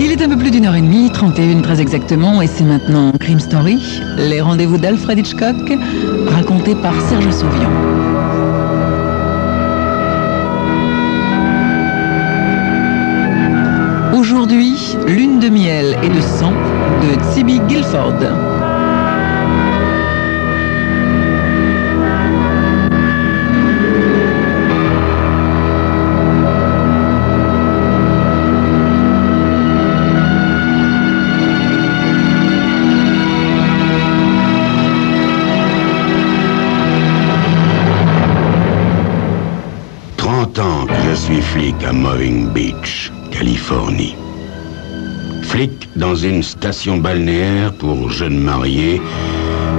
Il est un peu plus d'1h30, 31 très exactement, et c'est maintenant Crime Story, les rendez-vous d'Alfred Hitchcock, racontés par Serge Souvian. Aujourd'hui, Lune de miel et de sang de Tsibi Guilford. Je suis flic à Moving Beach, Californie. Flic dans une station balnéaire pour jeunes mariés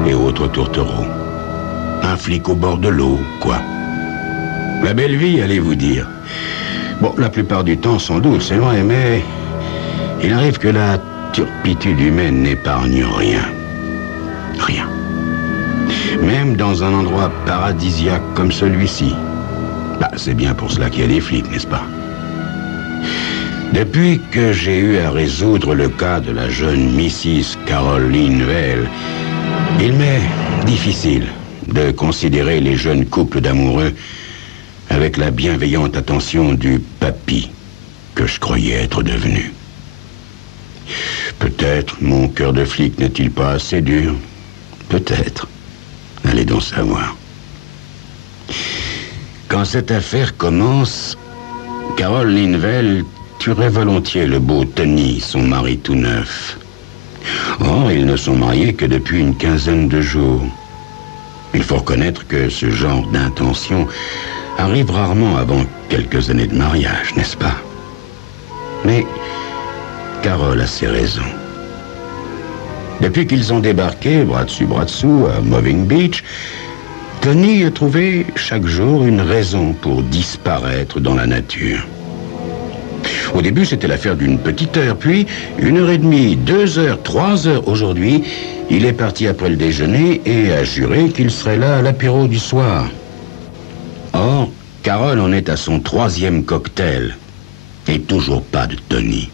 et autres tourtereaux. Un flic au bord de l'eau, quoi. La belle vie, allez-vous dire. Bon, la plupart du temps, sans doute, c'est vrai, mais il arrive que la turpitude humaine n'épargne rien. Rien. Même dans un endroit paradisiaque comme celui-ci. Bah, c'est bien pour cela qu'il y a des flics, n'est-ce pas? Depuis que j'ai eu à résoudre le cas de la jeune Mrs. Carol Linville, il m'est difficile de considérer les jeunes couples d'amoureux avec la bienveillante attention du papy que je croyais être devenu. Peut-être mon cœur de flic n'est-il pas assez dur? Peut-être. Allez donc savoir. Quand cette affaire commence, Carol Linville tuerait volontiers le beau Tony, son mari tout neuf. Or, ils ne sont mariés que depuis une quinzaine de jours. Il faut reconnaître que ce genre d'intention arrive rarement avant quelques années de mariage, n'est-ce pas? Mais Carol a ses raisons. Depuis qu'ils ont débarqué, bras dessus, bras dessous, à Moving Beach, Tony a trouvé chaque jour une raison pour disparaître dans la nature. Au début, c'était l'affaire d'une petite heure, puis 1h30, 2h, 3h. Aujourd'hui, il est parti après le déjeuner et a juré qu'il serait là à l'apéro du soir. Or, Carol en est à son 3e cocktail et toujours pas de Tony.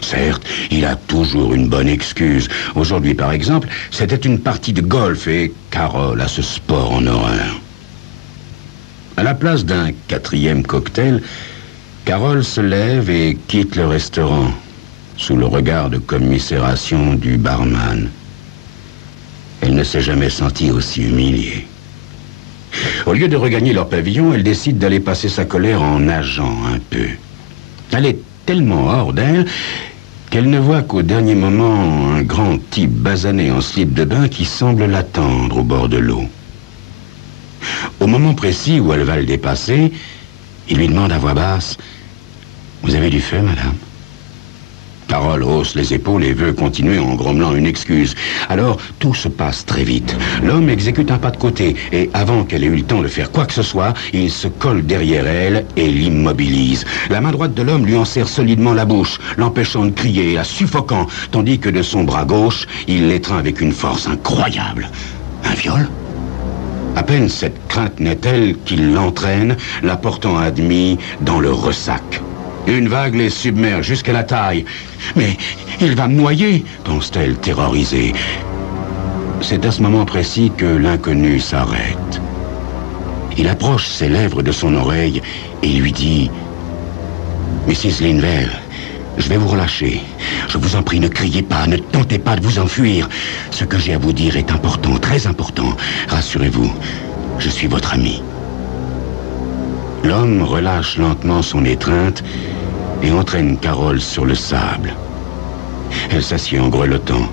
Certes, il a toujours une bonne excuse. Aujourd'hui, par exemple, c'était une partie de golf et Carol a ce sport en horreur. À la place d'un 4e cocktail, Carol se lève et quitte le restaurant, sous le regard de commisération du barman. Elle ne s'est jamais sentie aussi humiliée. Au lieu de regagner leur pavillon, elle décide d'aller passer sa colère en nageant un peu. Elle est tellement hors d'elle qu'elle ne voit qu'au dernier moment un grand type basané en slip de bain qui semble l'attendre au bord de l'eau. Au moment précis où elle va le dépasser, il lui demande à voix basse: « Vous avez du feu, madame ?» Carol hausse les épaules et veut continuer en grommelant une excuse. Alors, tout se passe très vite. L'homme exécute un pas de côté et, avant qu'elle ait eu le temps de faire quoi que ce soit, il se colle derrière elle et l'immobilise. La main droite de l'homme lui enserre solidement la bouche, l'empêchant de crier et la suffoquant, tandis que de son bras gauche, il l'étreint avec une force incroyable. Un viol ? À peine cette crainte n'est-elle qu'il l'entraîne, la portant à demi dans le ressac. Une vague les submerge jusqu'à la taille. « Mais il va me noyer !» pense-t-elle terrorisée. C'est à ce moment précis que l'inconnu s'arrête. Il approche ses lèvres de son oreille et lui dit: « Mrs. Linville, je vais vous relâcher. Je vous en prie, ne criez pas, ne tentez pas de vous enfuir. Ce que j'ai à vous dire est important, très important. Rassurez-vous, je suis votre ami. » L'homme relâche lentement son étreinte et entraîne Carol sur le sable. Elle s'assied en grelottant.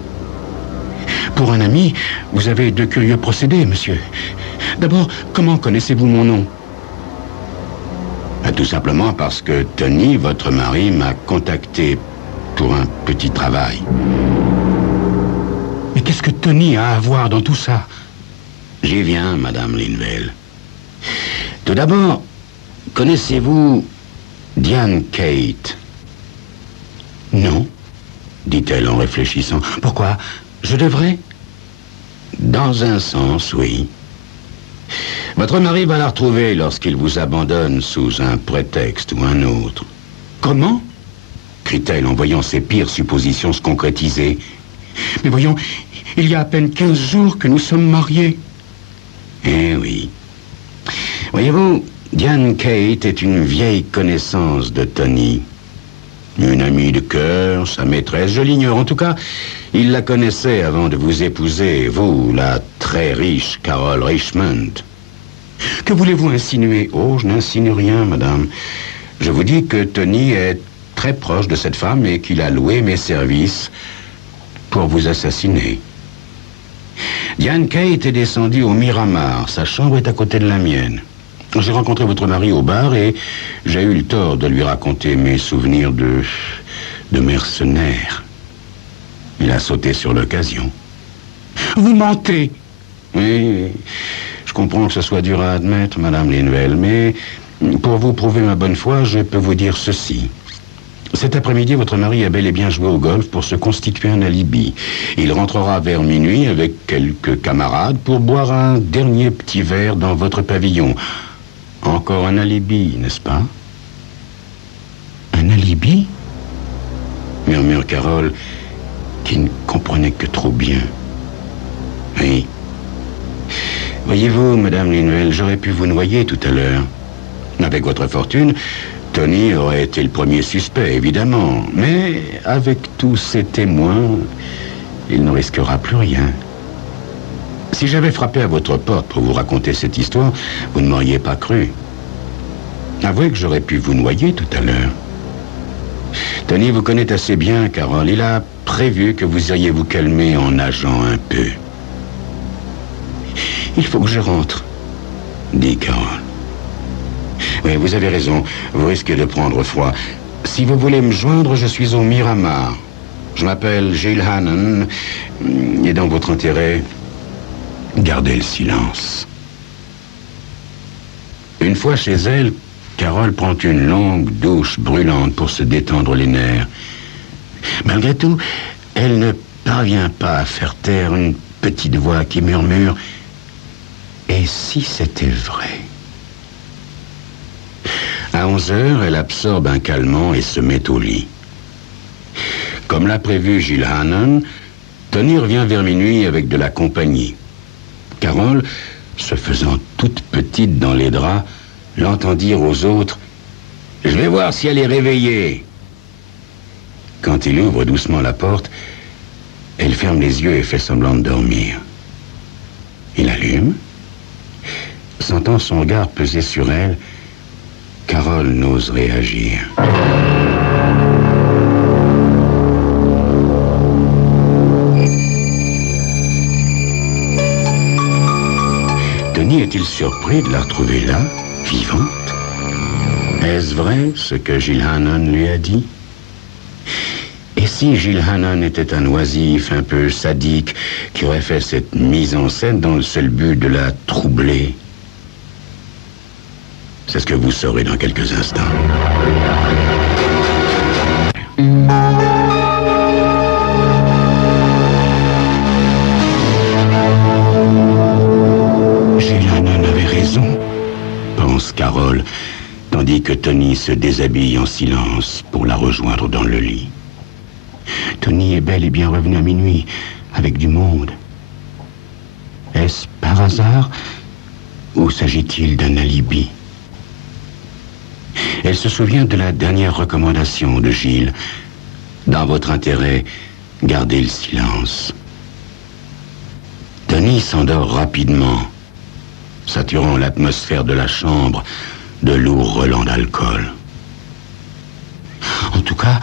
« Pour un ami, vous avez de curieux procédés, monsieur. D'abord, comment connaissez-vous mon nom ?» Tout simplement parce que Tony, votre mari, m'a contacté pour un petit travail. Mais qu'est-ce que Tony a à voir dans tout ça? J'y viens, madame Linville. Tout d'abord, connaissez-vous Diane Kate? Non, dit-elle en réfléchissant. Pourquoi? Je devrais? Dans un sens, oui. Votre mari va la retrouver lorsqu'il vous abandonne sous un prétexte ou un autre. Comment? crie-t-elle en voyant ses pires suppositions se concrétiser. Mais voyons, il y a à peine 15 jours que nous sommes mariés. Eh oui. Voyez-vous, Diane Kate est une vieille connaissance de Tony. Une amie de cœur, sa maîtresse, je l'ignore. En tout cas, il la connaissait avant de vous épouser, vous, la très riche Carol Richmond. Que voulez-vous insinuer? Oh, je n'insinue rien, madame. Je vous dis que Tony est très proche de cette femme et qu'il a loué mes services pour vous assassiner. Diane Kate est descendue au Miramar. Sa chambre est à côté de la mienne. J'ai rencontré votre mari au bar et j'ai eu le tort de lui raconter mes souvenirs de mercenaire. Il a sauté sur l'occasion. Vous mentez! Oui, je comprends que ce soit dur à admettre, Madame Linwell, mais pour vous prouver ma bonne foi, je peux vous dire ceci. Cet après-midi, votre mari a bel et bien joué au golf pour se constituer un alibi. Il rentrera vers minuit avec quelques camarades pour boire un dernier petit verre dans votre pavillon. Encore un alibi, n'est-ce pas? Un alibi? Murmure Carole, qui ne comprenait que trop bien. Oui. Voyez-vous, Madame Linwell, j'aurais pu vous noyer tout à l'heure. Avec votre fortune, Tony aurait été le premier suspect, évidemment. Mais avec tous ces témoins, il ne risquera plus rien. Si j'avais frappé à votre porte pour vous raconter cette histoire, vous ne m'auriez pas cru. Avouez que j'aurais pu vous noyer tout à l'heure. Tony vous connaît assez bien, Carole. Il a prévu que vous iriez vous calmer en nageant un peu. Il faut que je rentre, dit Carole. Oui, vous avez raison. Vous risquez de prendre froid. Si vous voulez me joindre, je suis au Miramar. Je m'appelle Jill Hannon. Et dans votre intérêt, gardez le silence. Une fois chez elle, Carole prend une longue douche brûlante pour se détendre les nerfs. Malgré tout, elle ne parvient pas à faire taire une petite voix qui murmure « Et si c'était vrai ?» À 11h, elle absorbe un calmant et se met au lit. Comme l'a prévu Jill Hannon, Tony revient vers minuit avec de la compagnie. Carole, se faisant toute petite dans les draps, l'entend dire aux autres « Je vais voir si elle est réveillée ». Quand il ouvre doucement la porte, elle ferme les yeux et fait semblant de dormir. Il allume. Sentant son regard peser sur elle, Carole n'ose réagir. Tony est-il surpris de la retrouver là, vivante? Est-ce vrai ce que Jill Hannon lui a dit? Et si Jill Hannon était un oisif un peu sadique qui aurait fait cette mise en scène dans le seul but de la troubler? C'est ce que vous saurez dans quelques instants. Jill Hannon avait raison, pense Carole, tandis que Tony se déshabille en silence pour la rejoindre dans le lit. Tony est bel et bien revenu à minuit, avec du monde. Est-ce par hasard, ou s'agit-il d'un alibi? Elle se souvient de la dernière recommandation de Gilles. Dans votre intérêt, gardez le silence. Tony s'endort rapidement, saturant l'atmosphère de la chambre de lourds relents d'alcool. En tout cas,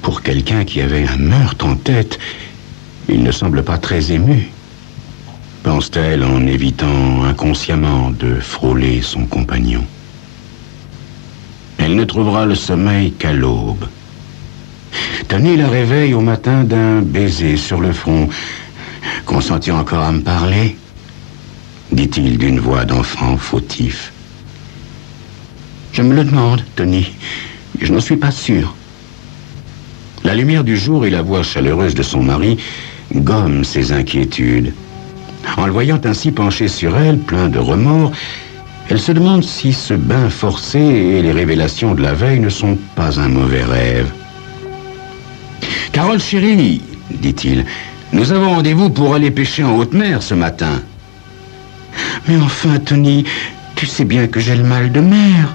pour quelqu'un qui avait un meurtre en tête, il ne semble pas très ému, pense-t-elle en évitant inconsciemment de frôler son compagnon. Elle ne trouvera le sommeil qu'à l'aube. Tony la réveille au matin d'un baiser sur le front. « Consenti encore à me parler ?» dit-il d'une voix d'enfant fautif. « Je me le demande, Tony. Je n'en suis pas sûr. » La lumière du jour et la voix chaleureuse de son mari gomment ses inquiétudes. En le voyant ainsi penché sur elle, plein de remords, elle se demande si ce bain forcé et les révélations de la veille ne sont pas un mauvais rêve. Carole chérie, dit-il, nous avons rendez-vous pour aller pêcher en haute mer ce matin. Mais enfin, Tony, tu sais bien que j'ai le mal de mer.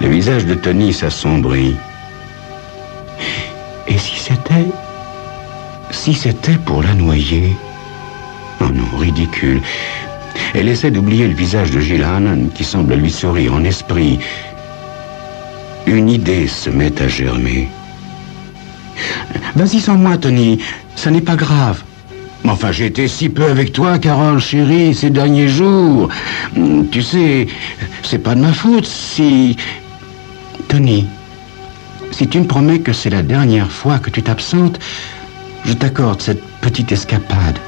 Le visage de Tony s'assombrit. Et si c'était pour la noyer? Oh non, ridicule. Elle essaie d'oublier le visage de Jill Hannon qui semble lui sourire en esprit. Une idée se met à germer. Vas-y sans moi, Tony, ça n'est pas grave. Mais enfin, j'ai été si peu avec toi, Carole, chérie, ces derniers jours. Tu sais, c'est pas de ma faute si... Tony, si tu me promets que c'est la dernière fois que tu t'absentes, je t'accorde cette petite escapade.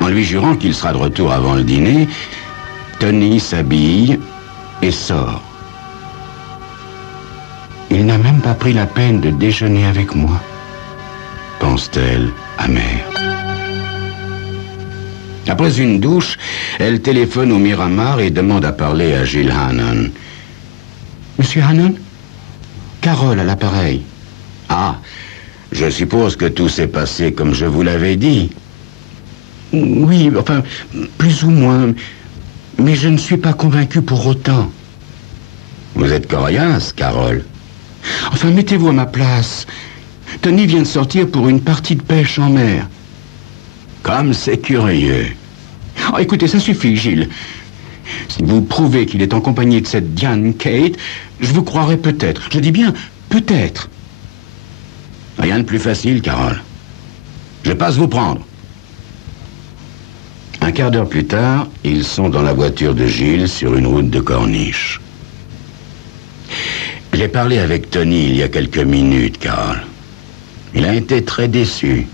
En lui jurant qu'il sera de retour avant le dîner, Tony s'habille et sort. Il n'a même pas pris la peine de déjeuner avec moi, pense-t-elle, amère. Après une douche, elle téléphone au Miramar et demande à parler à Jill Hannon. Monsieur Hannon? Carole à l'appareil. Ah, je suppose que tout s'est passé comme je vous l'avais dit. Oui, enfin, plus ou moins. Mais je ne suis pas convaincu pour autant. Vous êtes coriace, Carole. Enfin, mettez-vous à ma place. Tony vient de sortir pour une partie de pêche en mer. Comme c'est curieux. Oh, écoutez, ça suffit, Gilles. Si vous prouvez qu'il est en compagnie de cette Diane Kate, je vous croirai peut-être. Je dis bien peut-être. Rien de plus facile, Carole. Je passe vous prendre. Un quart d'heure plus tard, ils sont dans la voiture de Gilles sur une route de Corniche. J'ai parlé avec Tony il y a quelques minutes, Carole. Il a été très déçu.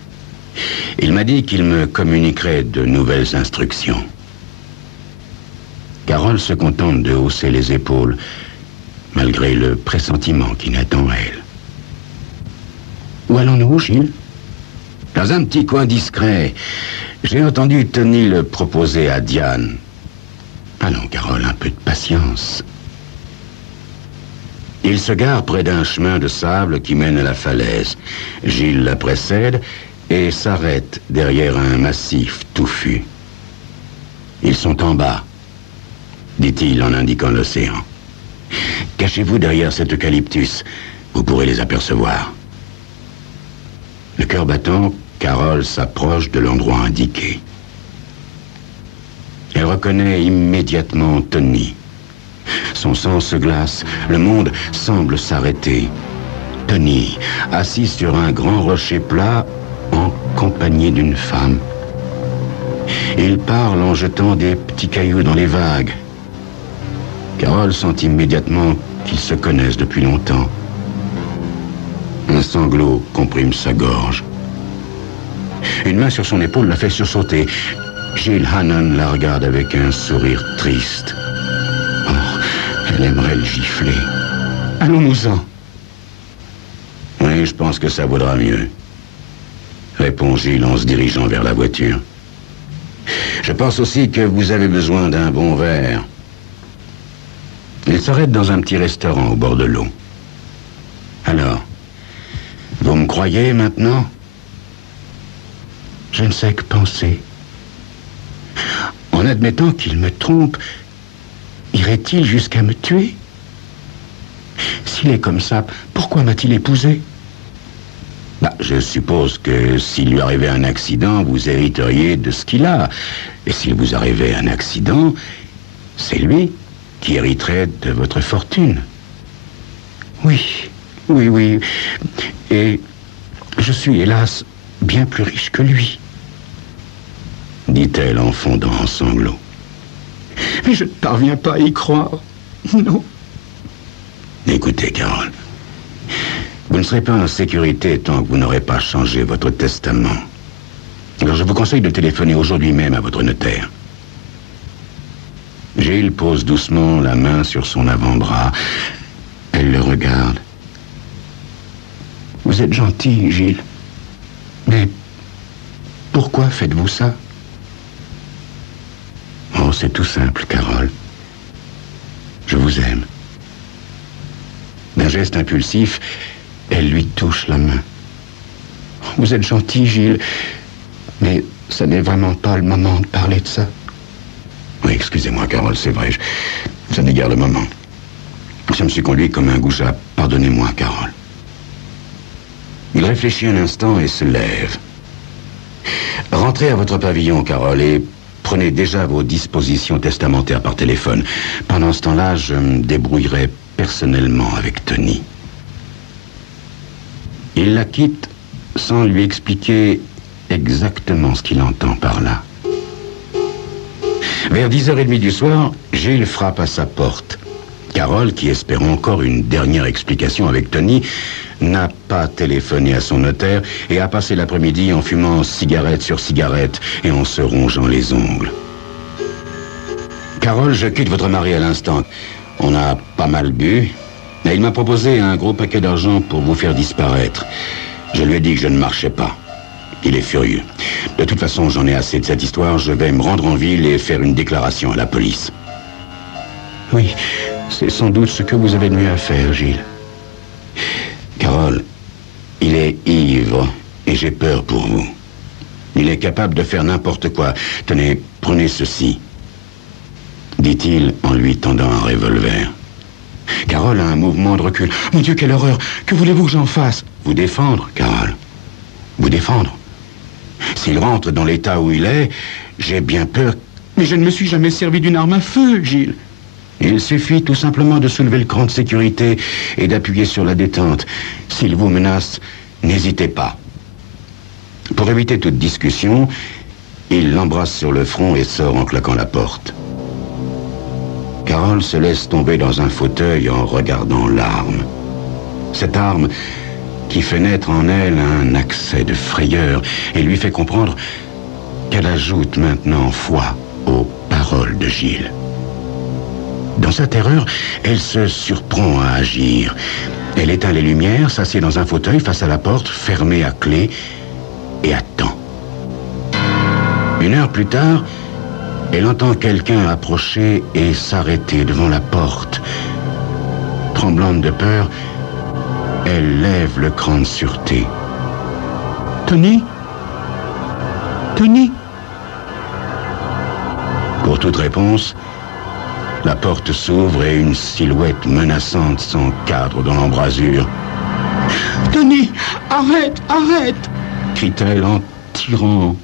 Il m'a dit qu'il me communiquerait de nouvelles instructions. Carole se contente de hausser les épaules, malgré le pressentiment qui naît en elle. Où allons-nous, Gilles? Dans un petit coin discret. J'ai entendu Tony le proposer à Diane. Allons, Carole, un peu de patience. Il se gare près d'un chemin de sable qui mène à la falaise. Gilles la précède et s'arrête derrière un massif touffu. Ils sont en bas, dit-il en indiquant l'océan. Cachez-vous derrière cet eucalyptus. Vous pourrez les apercevoir. Le cœur battant, Carole s'approche de l'endroit indiqué. Elle reconnaît immédiatement Tony. Son sang se glace, le monde semble s'arrêter. Tony, assis sur un grand rocher plat, en compagnie d'une femme. Il parle en jetant des petits cailloux dans les vagues. Carole sent immédiatement qu'ils se connaissent depuis longtemps. Un sanglot comprime sa gorge. Une main sur son épaule la fait sursauter. Jill Hannon la regarde avec un sourire triste. Oh, elle aimerait le gifler. Allons-nous-en. Oui, je pense que ça vaudra mieux, répond Gilles en se dirigeant vers la voiture. Je pense aussi que vous avez besoin d'un bon verre. Il s'arrête dans un petit restaurant au bord de l'eau. Alors, vous me croyez maintenant? Je ne sais que penser. En admettant qu'il me trompe, irait-il jusqu'à me tuer? S'il est comme ça, pourquoi m'a-t-il épousé? Je suppose que s'il lui arrivait un accident, vous hériteriez de ce qu'il a. Et s'il vous arrivait un accident, c'est lui qui hériterait de votre fortune. Oui, oui, oui. Et je suis, hélas, bien plus riche que lui, dit-elle en fondant en sanglots. Mais je ne parviens pas à y croire. Non. Écoutez, Carole, vous ne serez pas en sécurité tant que vous n'aurez pas changé votre testament. Alors je vous conseille de téléphoner aujourd'hui même à votre notaire. Gilles pose doucement la main sur son avant-bras. Elle le regarde. Vous êtes gentil, Gilles. Mais pourquoi faites-vous ça? Oh, c'est tout simple, Carole. Je vous aime. D'un geste impulsif, Elle lui touche la main. Vous êtes gentil, Gilles, mais ça n'est vraiment pas le moment de parler de ça. Oui, excusez-moi, Carole, c'est vrai, ça n'est guère le moment. Je me suis conduit comme un goujat. Pardonnez-moi, Carole. Il réfléchit un instant et se lève. Rentrez à votre pavillon, Carole, et prenez déjà vos dispositions testamentaires par téléphone. Pendant ce temps-là, je me débrouillerai personnellement avec Tony. Il la quitte sans lui expliquer exactement ce qu'il entend par là. Vers 10h30 du soir, Gilles frappe à sa porte. Carole, qui espère encore une dernière explication avec Tony, n'a pas téléphoné à son notaire et a passé l'après-midi en fumant cigarette sur cigarette et en se rongeant les ongles. Carole, je quitte votre mari à l'instant. On a pas mal bu, et il m'a proposé un gros paquet d'argent pour vous faire disparaître. Je lui ai dit que je ne marchais pas. Il est furieux. De toute façon, j'en ai assez de cette histoire. Je vais me rendre en ville et faire une déclaration à la police. Oui, c'est sans doute ce que vous avez de mieux à faire, Gilles. Carole, il est ivre et j'ai peur pour vous. Il est capable de faire n'importe quoi. Tenez, prenez ceci, dit-il en lui tendant un revolver. Carole a un mouvement de recul. Mon Dieu, quelle horreur! Que voulez-vous que j'en fasse? Vous défendre, Carole. Vous défendre. S'il rentre dans l'état où il est, j'ai bien peur. Mais je ne me suis jamais servi d'une arme à feu, Gilles. Il suffit tout simplement de soulever le cran de sécurité et d'appuyer sur la détente. S'il vous menace, n'hésitez pas. Pour éviter toute discussion, il l'embrasse sur le front et sort en claquant la porte. Carole se laisse tomber dans un fauteuil en regardant l'arme. Cette arme qui fait naître en elle un accès de frayeur et lui fait comprendre qu'elle ajoute maintenant foi aux paroles de Gilles. Dans sa terreur, elle se surprend à agir. Elle éteint les lumières, s'assied dans un fauteuil face à la porte, fermée à clé, et attend. 1 heure plus tard, elle entend quelqu'un approcher et s'arrêter devant la porte. Tremblante de peur, elle lève le cran de sûreté. Tony? Tony? Pour toute réponse, la porte s'ouvre et une silhouette menaçante s'encadre dans l'embrasure. « Tony, arrête, arrête !» crie-t-elle en tirant.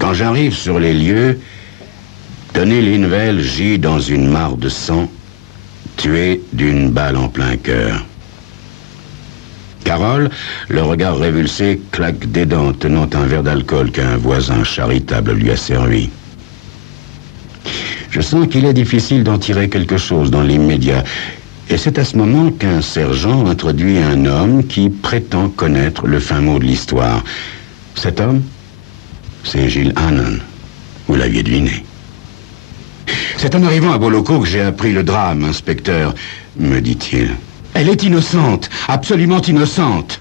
Quand j'arrive sur les lieux, Tony Linville gît dans une mare de sang, tué d'une balle en plein cœur. Carole, le regard révulsé, claque des dents, tenant un verre d'alcool qu'un voisin charitable lui a servi. Je sens qu'il est difficile d'en tirer quelque chose dans l'immédiat, et c'est à ce moment qu'un sergent introduit un homme qui prétend connaître le fin mot de l'histoire. Cet homme, c'est Gilles Hannon. Vous l'aviez deviné. C'est en arrivant à Bolocco que j'ai appris le drame, inspecteur, me dit-il. Elle est innocente, absolument innocente,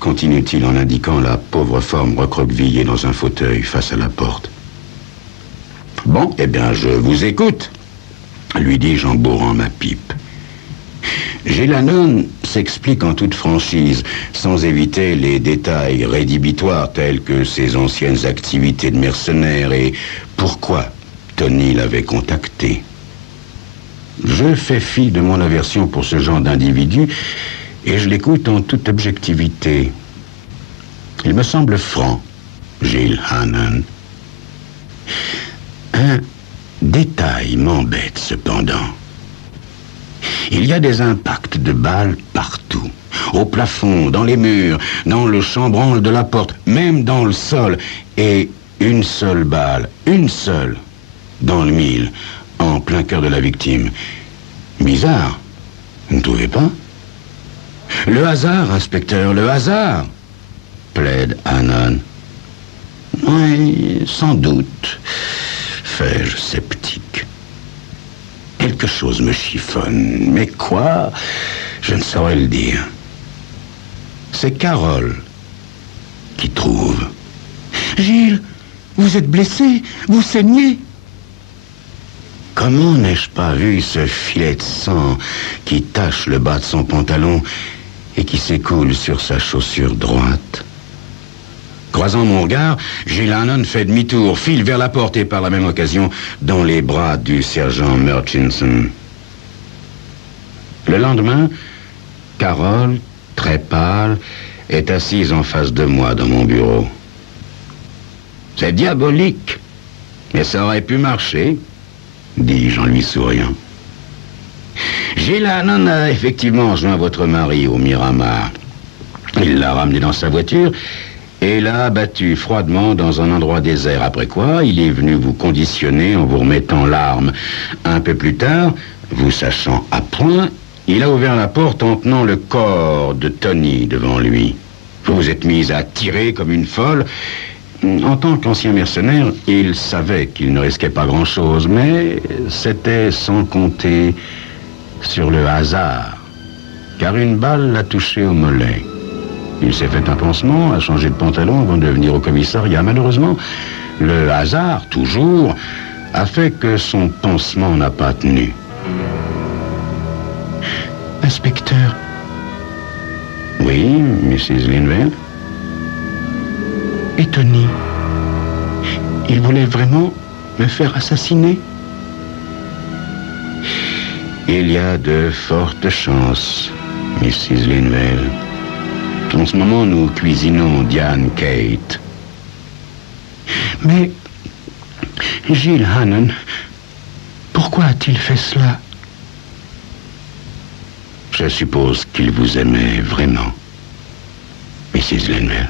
continue-t-il en indiquant la pauvre forme recroquevillée dans un fauteuil face à la porte. Bon, eh bien, je vous écoute, lui dis-je en bourrant ma pipe. Gilles Hannon s'explique en toute franchise, sans éviter les détails rédhibitoires tels que ses anciennes activités de mercenaire et pourquoi Tony l'avait contacté. Je fais fi de mon aversion pour ce genre d'individu et je l'écoute en toute objectivité. Il me semble franc, Gilles Hannon. Un détail m'embête cependant. Il y a des impacts de balles partout, au plafond, dans les murs, dans le chambranle de la porte, même dans le sol, et une seule balle, une seule, dans le mille, en plein cœur de la victime. Bizarre, vous ne trouvez pas? Le hasard, inspecteur, le hasard, plaide Hannon. Oui, sans doute, fais-je sceptique. Quelque chose me chiffonne, mais quoi? Je ne saurais le dire. C'est Carole qui trouve. Gilles, Vous êtes blessé, vous saignez. Comment n'ai-je pas vu ce filet de sang qui tache le bas de son pantalon et qui s'écoule sur sa chaussure droite? Croisant mon regard, Gill Hannon fait demi-tour, file vers la porte et par la même occasion dans les bras du sergent Murchison. Le lendemain, Carole, très pâle, est assise en face de moi dans mon bureau. C'est diabolique, mais ça aurait pu marcher, dis-je en lui souriant. Gill Hannon a effectivement joint votre mari au Miramar. Il l'a ramené dans sa voiture et l'a abattu froidement dans un endroit désert. Après quoi, il est venu vous conditionner en vous remettant l'arme. Un peu plus tard, vous sachant à point, il a ouvert la porte en tenant le corps de Tony devant lui. Vous vous êtes mise à tirer comme une folle. En tant qu'ancien mercenaire, il savait qu'il ne risquait pas grand-chose, mais c'était sans compter sur le hasard, car une balle l'a touché au mollet. Il s'est fait un pansement, a changé de pantalon avant de venir au commissariat. Malheureusement, le hasard, toujours, a fait que son pansement n'a pas tenu. Inspecteur. Oui, Mrs. Linville? Et Tony? Il voulait vraiment me faire assassiner? Il y a de fortes chances, Mrs. Linville. En ce moment, nous cuisinons Diane Kate. Mais Gill Hannon, pourquoi a-t-il fait cela? Je suppose qu'il vous aimait vraiment, Mrs. Linville.